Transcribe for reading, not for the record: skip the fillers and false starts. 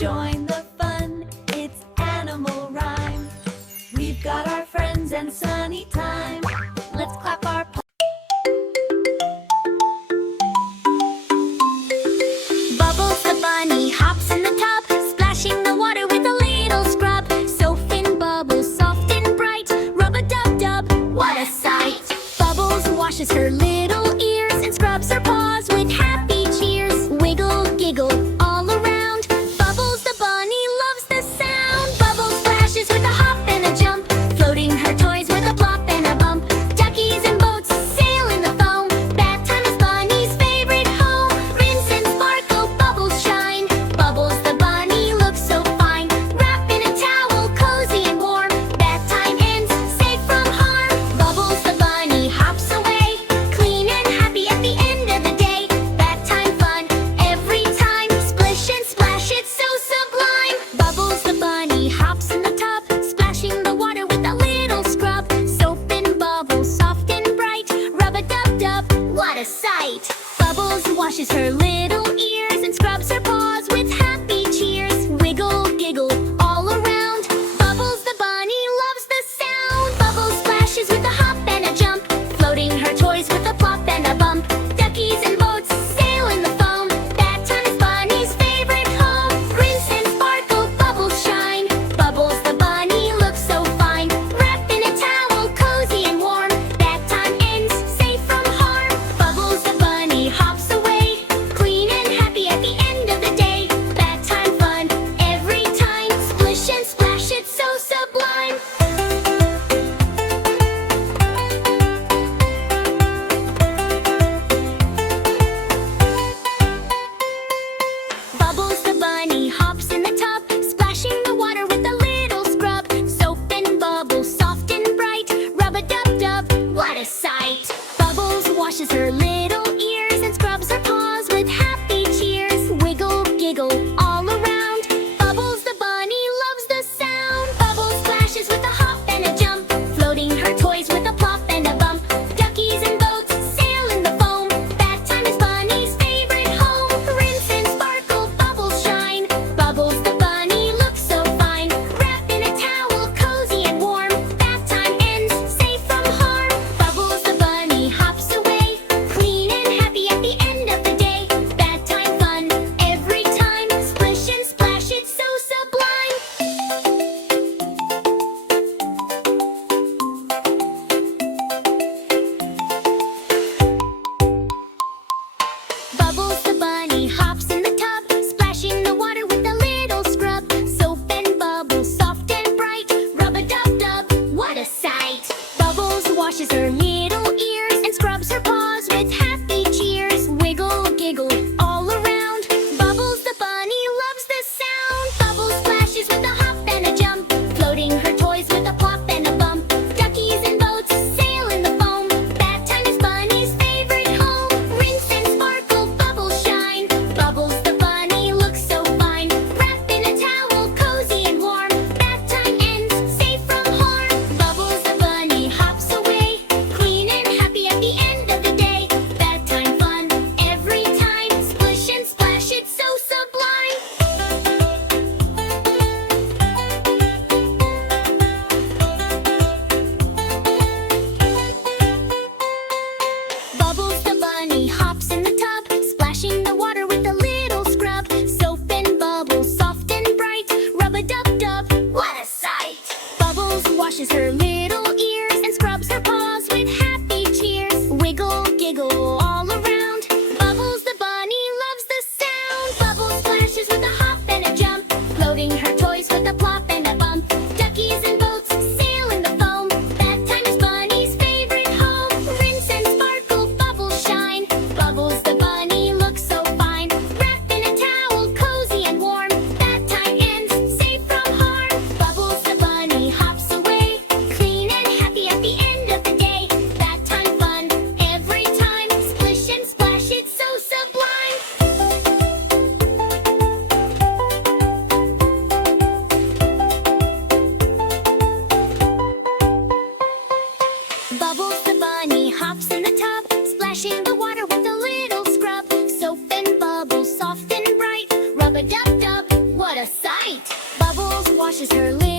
Join the fun, it's animal rhyme. We've got our friends and sunny time. Let's clap our paws. Bubbles the bunny hops in the tub, splashing the water with a little scrub. Soap in bubbles, soft and bright, rub-a-dub-dub, what a sight! Bubbles washes her little ears and scrubs her paws with happy cheers. Wiggle, giggle, all around. Bubbles the bunny loves the sound. Bubbles splashes with a hop and a jump, floating her toys with a plop and a bump. washes her lips.